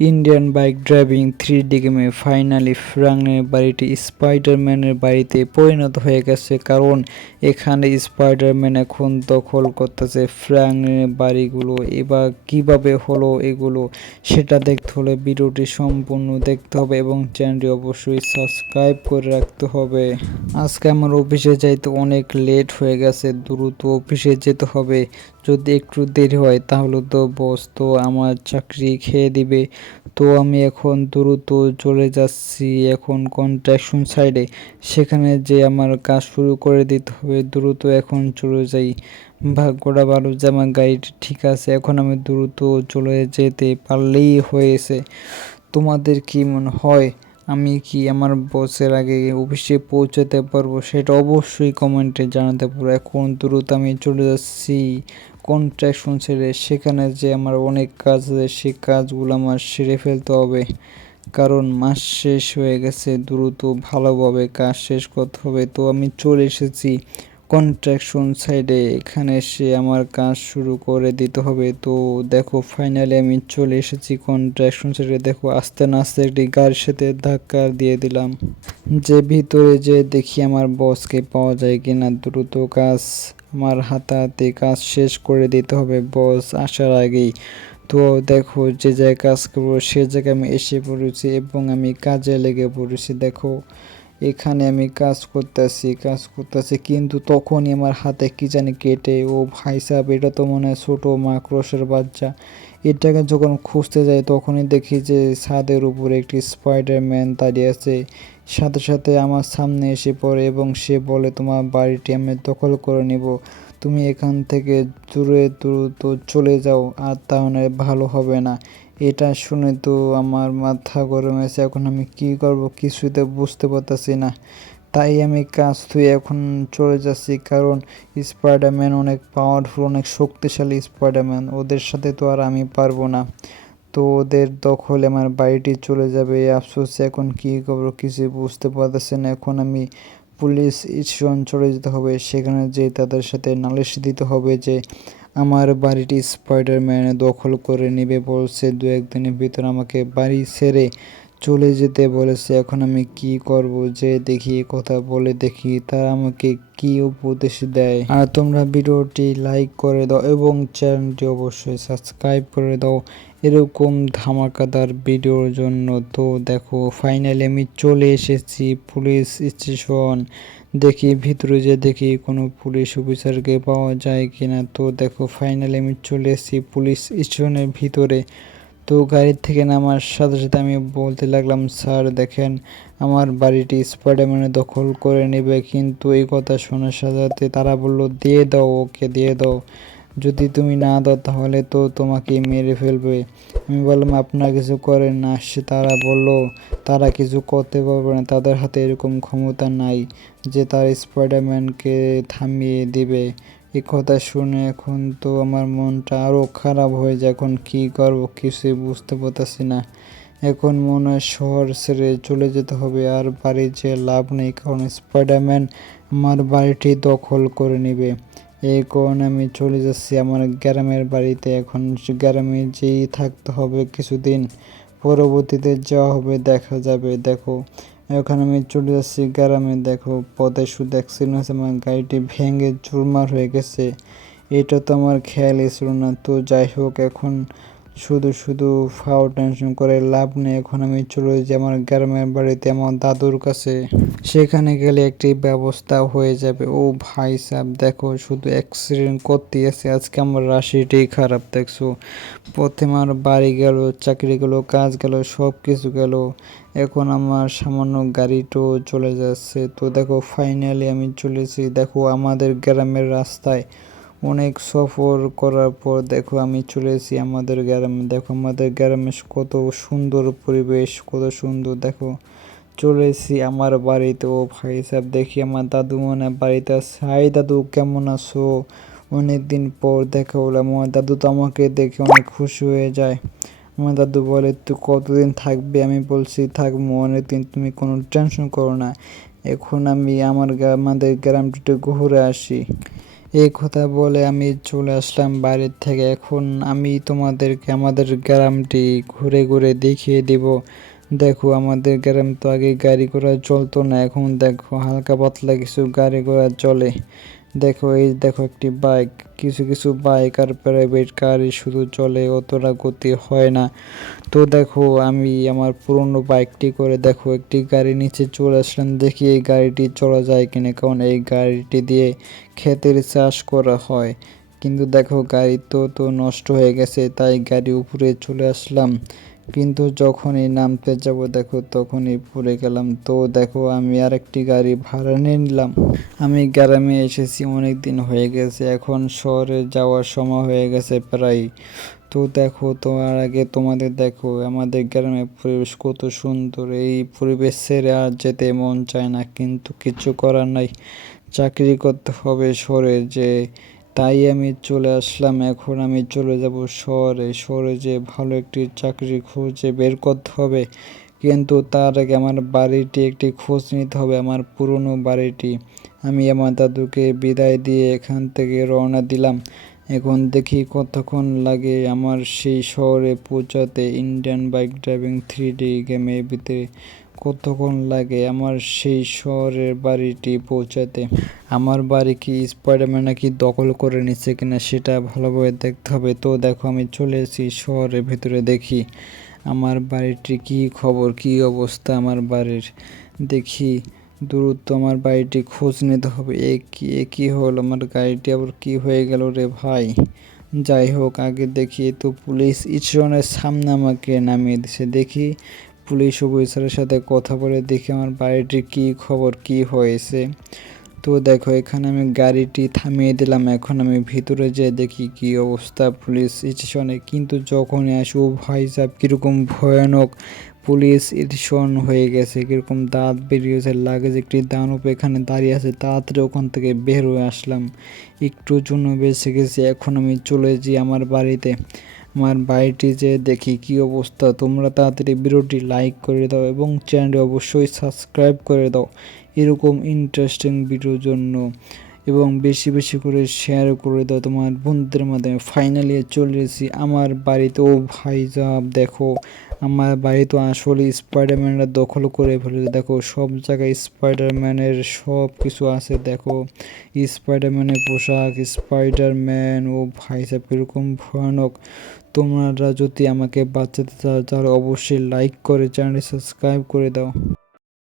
Indian bike driving three D গেমে finally ফ্রাঙ্গের বাড়িটি স্পাইডারম্যানের বাড়িতে পরিণত হয়ে গেছে। কারণ এখানে স্পাইডারম্যান এখন দখল করতেছে ফ্রাঙ্গের বাড়িগুলো। এবার কীভাবে হলো এগুলো সেটা দেখতে হলে ভিডিওটি সম্পূর্ণ দেখতে হবে এবং চ্যানেলটি অবশ্যই সাবস্ক্রাইব করে রাখতে হবে। আজকে আমার অফিসে যাইতে অনেক লেট হয়ে গেছে। দ্রুত অফিসে যেতে হবে। যদি একটু দেরি হয়, তাহলে তো বস তো আমার চাকরি খেয়ে দিবে। তো আমি এখন দ্রুত চলে যাচ্ছি এখন কন্ট্রাকশন সাইডে সেখানে যে আমার কাজ শুরু করে দিতে হবে, দ্রুত এখন চলে যাই। ভাগ্যটা ভালো যে আমার গাড়িটি ঠিক আছে, এখন আমি দ্রুত চলে যেতে পারলেই হয়েছে। তোমাদের কি মনে হয়, আমি কি আমার বসের আগে অফিসে পৌঁছাতে পারব? সেটা অবশ্যই কমেন্টে জানাতে পারব এখন দ্রুত আমি চলে যাচ্ছি। কন্ট্রাকশন ছেড়ে সেখানে যে আমার অনেক কাজ আছে সেই কাজগুলো আমার সেরে ফেলতে হবে। কারণ মাস শেষ হয়ে গেছে, দ্রুত ভালোভাবে কাজ শেষ করতে হবে। তো আমি চলে এসেছি কন্ট্রাকশন সাইডে। এখানে এসে আমার কাজ শুরু করে দিতে হবে। তো দেখো ফাইনালি আমি চলে এসেছি কন্ট্রাকশন সাইডে। দেখো, আস্তে না আস্তে একটি গাড়ির সাথে ধাক্কা দিয়ে দিলাম। যে ভিতরে যে দেখি আমার বসকে পাওয়া যায় কিনা, দ্রুত কাজ আমার হাতাহাতি কাজ শেষ করে দিতে হবে, বস। আসার আগেই তো দেখো যে জায়গায় কাজ করব, সে জায়গায় আমি এসে পড়েছি এবং আমি কাজে লেগে পড়েছি, দেখো। এখানে আমি কাজ করতেছি কাজ করতেছি। কিন্তু তখনই আমার হাতে কি জানি কেটে, ও ভাই সাহেব, এটা তো মনে হয় ছোটো মাকড়সের বাচ্চা। এটাকে যখন খুঁজতে যাই, তখনই দেখি যে ছাদের উপরে একটি স্পাইডারম্যান দাঁড়িয়ে আছে। সাথে সাথে আমার সামনে এসে পড়ে এবং সে বলে, তোমার বাড়িটি আমি দখল করে নিব। তুমি এখান থেকে দূরে দ্রুত চলে যাও, আর তাহলে ভালো হবে না। এটা শুনে তো আমার মাথা গরম হয়েছে, এখন আমি কি করব কিছুতে বুঝতে পারতেছি না। তাই আমি কাজ থুয়ে এখন চলে যাচ্ছি, কারণ স্পাইডারম্যান অনেক পাওয়ারফুল অনেক শক্তিশালী স্পাইডারম্যান ওদের সাথে তো আর আমি পারব না। তো ওদের দখলে আমার বাড়িটি চলে যাবে, আফসোস, এখন কী করব কিছু বুঝতে পারতেছে না। এখন আমি পুলিশ স্টেশন চলে যেতে হবে, সেখানে যে তাদের সাথে নালিশ দিতে হবে যে আমার বাড়িটি স্পাইডারম্যান দখল করে নেবে বলছে। দু একদিনের ভিতর আমাকে বাড়ি ছেড়ে চলে যেতে বলেছে। এখন আমি কি করব যে দেখি কথা বলে দেখি, তারা আমাকে কি উপদেশ দেয়। আর তোমরা ভিডিওটি লাইক করে দাও এবং চ্যানেলটি অবশ্যই সাবস্ক্রাইব করে দাও। এরকম ধামাকাদার ভিডিওর জন্য তো দেখো ফাইনালি আমি চলে এসেছি পুলিশ স্টেশন। দেখি ভিতরে যে দেখি কোনো পুলিশ অফিসারকে পাওয়া যায় কিনা। তো দেখো ফাইনালি আমি চলে এসেছি পুলিশ স্টেশনের ভিতরে। তো গাড়ির থেকে নামার সাথে সাথে আমি বলতে লাগলাম, স্যার, দেখেন, আমার বাড়িটি স্পাইডারম্যানে দখল করে নেবে। কিন্তু এই কথা শোনার সাথে সাথে তারা বলল, দিয়ে দাও, ওকে দিয়ে দাও। যদি তুমি না দাও, তাহলে তো তোমাকে মেরে ফেলবে। আমি বললাম, আপনারা কিছু করেন না। সে তারা বলল, তারা কিছু করতে পারবে না। তাদের হাতে এরকম ক্ষমতা নাই যে তার স্পাইডারম্যানকে থামিয়ে দিবে। এ কথা শুনে এখন তো আমার মনটা আরও খারাপ হয়ে যায়। এখন কী করব? কিছুই বুঝতে পারতেছি না। এখন মনে হয় শহর ছেড়ে চলে যেতে হবে। আর বাড়ি যে লাভ নেই, কারণ স্পাইডারম্যান আমার বাড়িটি দখল করে নেবে। এই কারণে আমি চলে যাচ্ছি আমার গ্রামের বাড়িতে। এখন গ্রামে যেই থাকতে হবে কিছুদিন, পরবর্তীতে যাওয়া হবে, দেখা যাবে। দেখো, এখন আমি চলে যাচ্ছি গ্রামে। দেখো, পথে শুধু অ্যাক্সিডেন্ট হয়েছে আমার গাড়িটি ভেঙে চুরমার হয়ে গেছে। এটা তো আমার খেয়ালই ছিল না। তো যাই হোক, এখন শুধু শুধু ফাও টেনশন করে লাভ নেই। এখন আমি চলে যাই আমার গ্রামের বাড়িতে, আমার দাদুর কাছে। সেখানে গেলে একটি ব্যবস্থা হয়ে যাবে। ও ভাই সাহেব, দেখো শুধু অ্যাক্সিডেন্ট করতে আছে আজকে আমার রাশিটাই খারাপ, দেখছ? প্রথমে আমার বাড়ি গেল, চাকরি গেল, কাজ গেল সব কিছু গেল। এখন আমার সামান্য গাড়িটাও চলে যাচ্ছে। তো দেখো ফাইনালি আমি চলেছি। দেখো, আমাদের গ্রামের রাস্তায় অনেক সফর করার পর দেখো আমি চলে এসেছি আমাদের গ্রামে। দেখো আমাদের গ্রামে কত সুন্দর পরিবেশ, কত সুন্দর। দেখো চলে এসেছি আমার বাড়িতে। ও ভাই সাহেব, দেখি আমার দাদু মনে বাড়িতে আছে। হাই দাদু, কেমন আছো? অনেক দিন পর দেখা হলো আমার দাদু তো আমাকে দেখে অনেক খুশি হয়ে যায়। আমার দাদু বলে তুই কতদিন থাকবে? আমি বলছি, থাকব অনেকদিন। তুমি কোনো টেনশন করো না। এখন আমি আমার আমাদের গ্রামটিতে ঘুরে আসি। এই কথা বলে আমি চলে আসলাম বাড়ির থেকে। এখন আমি তোমাদেরকে আমাদের গ্রামটি ঘুরে ঘুরে দেখিয়ে দিব। দেখো, আমাদের গ্রাম তো আগে গাড়ি ঘোড়া চলতো না, এখন দেখো হালকা পাতলা কিছু গাড়ি ঘোড়া চলে। দেখো, এই দেখো একটি বাইক কিছু কিছু বাইক আর প্রাইভেট গাড়ি শুধু চলে, অতটা গতি হয় না। তো দেখো, আমি আমার পুরনো বাইকটি করে দেখো, একটি গাড়ি নিচে চলে আসলাম। দেখি এই গাড়িটি চলা যায় কিনা, কারণ এই গাড়িটি দিয়ে ক্ষেতের চাষ করা হয়। কিন্তু দেখো, গাড়ি তো তো নষ্ট হয়ে গেছে, তাই গাড়ি উপরে চলে আসলাম। কিন্তু যখনই নামতে যাব, দেখো তখনই পড়ে গেলাম। তো দেখো, আমি আরেকটি গাড়ি ভাড়া নিয়ে নিলাম। আমি গ্রামে এসেছি অনেক দিন হয়ে গেছে। এখন শহরে যাওয়ার সময় হয়ে গেছে প্রায়। তো দেখো, তোমার আগে তোমাদের দেখো, আমাদের গ্রামের পরিবেশ কত সুন্দর। এই পরিবেশ ছেড়ে আর যেতে মন চায় না, কিন্তু কিছু করার নাই। চাকরি করতে হবে শহরে যে তাই আমি চলে আসলাম। এখন আমি চলে যাব শহরে। শহরে যে ভালো একটি চাকরি খুঁজে বের করতে হবে। কিন্তু তার আগে আমার বাড়িটি একটি খোঁজ নিতে হবে, আমার পুরনো বাড়িটি। আমি আমার দাদুকে বিদায় দিয়ে এখান থেকে রওনা দিলাম। এখন দেখি কতক্ষণ লাগে আমার সেই শহরে পৌঁছাতে। Indian bike driving three D গেমের ভিতরে কতক্ষণ লাগে আমার সেই শহরের বাড়িটি পৌঁছাতে? আমার বাড়ি কি স্পাইডারম্যান নাকি দখল করে নিচ্ছে কিনা সেটা ভালোভাবে দেখতে হবে। তো দেখো, আমি চলে এসেছি শহরের ভেতরে দেখি। আমার বাড়িটি কি খবর, কি অবস্থা আমার বাড়ির? দেখি, দ্রুত আমার বাড়িটি খোঁজ নিতে হবে। এ কি, এ কী হলো? আমার গাড়িটি আবার কি হয়ে গেল রে ভাই? যাই হোক, আগে দেখি, তো পুলিশ ইচরনের সামনে আমাকে নামিয়ে দিছে দেখি পুলিশ অফিসারের সাথে কথা বলে দেখি আমার বাড়িটির কী খবর, কি হয়েছে। তো দেখো, এখানে আমি গাড়িটি থামিয়ে দিলাম। এখন আমি ভিতরে যেয়ে দেখি কি অবস্থা পুলিশ স্টেশনে। কিন্তু যখনই আসি, ও ভাই সাহেব কীরকম ভয়ানক পুলিশ স্টেশন হয়ে গেছে, কীরকম দাঁত বেরিয়েছে লাগে যে একটি দানব এখানে দাঁড়িয়ে আছে। তাড়াতাড়ি ওখান থেকে বের হয়ে আসলাম। একটুর জন্য বেঁচে গেছি, এখন আমি চলে যাই আমার বাড়িতে। আমার বাড়িটি যে দেখি, কি অবস্থা? তোমরা তাড়াতাড়ি ভিডিওটি লাইক করে দাও এবং চ্যানেলটি অবশ্যই সাবস্ক্রাইব করে দাও। এরকম ইন্টারেস্টিং ভিডিওর জন্য এবং বেশি বেশি করে শেয়ার করে দাও। তোমার বন্ধুদের মাধ্যমে ফাইনালি চলে এসেছি। আমার বাড়িতে ও ভাই সাহেব দেখো, আমার বাড়ি তো আসলে স্পাইডারম্যানরা দখল করে ফেলেছে। দেখো, সব জায়গায় স্পাইডারম্যানের সব কিছু আছে, দেখো। স্পাইডারম্যানের পোশাক স্পাইডারম্যান ও ভাই সাহেব কীরকম ভয়ানক। তোমরা যদি আমাকে বাঁচাতে চাও তাহলে অবশ্যই লাইক করে চ্যানেলটি সাবস্ক্রাইব করে দাও।